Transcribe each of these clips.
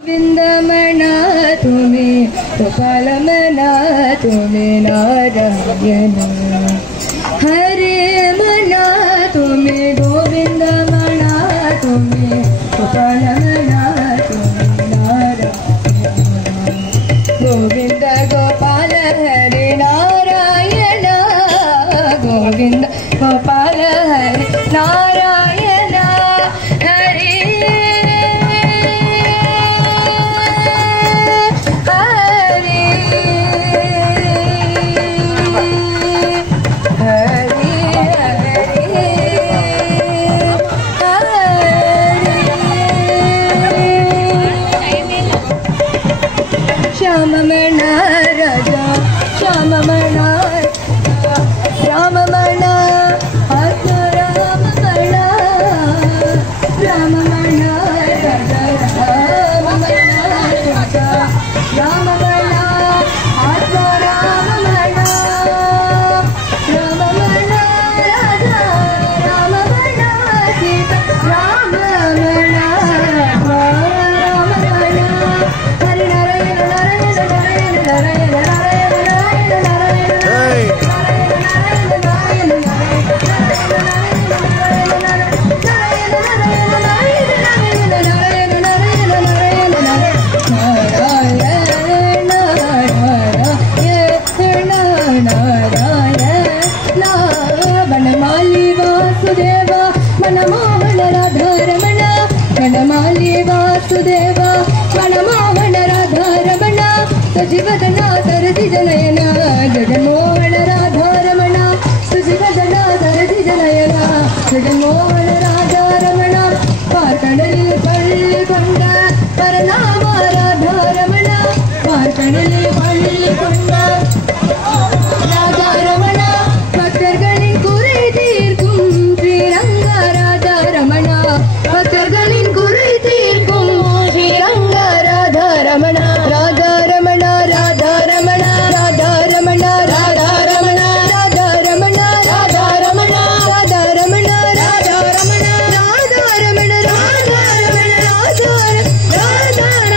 विंदमना तुम्हें गोपालमना तुम्हें नारायण हरे मना तुम्हें गोविंद मना तुम्हें गोपालमना तुम्हें नारायण गोविंद गोपाल हरे नारायण गोविंद गोपाल हरे नारायण हरे श्याम मना राजा श्याम मना राम मना आत्मा राम मना राम मना राजा राम मना राजा राम मना आत्मा राम मना राम मना राजा राम मना सीता राम मना राम मना हरि वनमाली वासुदेव मनमोहन राधा रमण वनमाली वासुदेव मनमोहन राधा रमण सजीवदना सरति जनयना जगन्मोहन राधा रमण सजीवदना सरति जनयना जगन्मोहन राधा रमण पार्कड़लिल पल्ली कोंड परनाम राधा रमण पार्कड़लिल पल्ली कोंड राधा रमण भक्तर्गलिन कुरै तीर्க்கும் श्रीरंग राधा रमण भक्तर्गलिन कुरै तीर्க்கும் श्रीरंग राधा रमण राधा रमण राधा रमण राधा रमण राधा रमण राधा रमण राधा रमण राधा रमण राधा रमण राधा रमण राधा रमण राधा रमण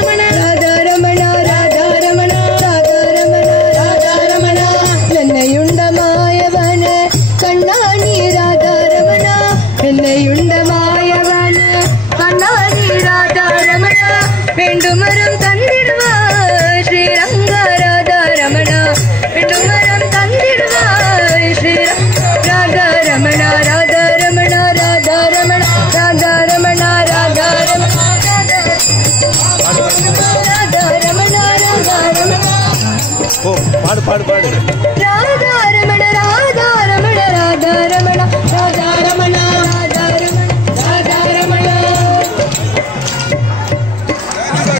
राधा रमण राधा रमण राधा रमण राधा रमण என்னையுண்ட மாயவன கண்ணாணி ராதா ரமண என்னையுண்ட மாயவன கண்ணாணி ராதா ரமண வேண்டுமரம் தந்திடுவாய் ஸ்ரீரங்க ராதா ரமண வேண்டுமரம் தந்திடுவாய் ஸ்ரீரங்க ராதா ரமண ராதா ரமண ராதா ரமண ராதா ரமண ராதா ரமண ராதா ரமண ராதா ரமண பாடு பாடு பாடு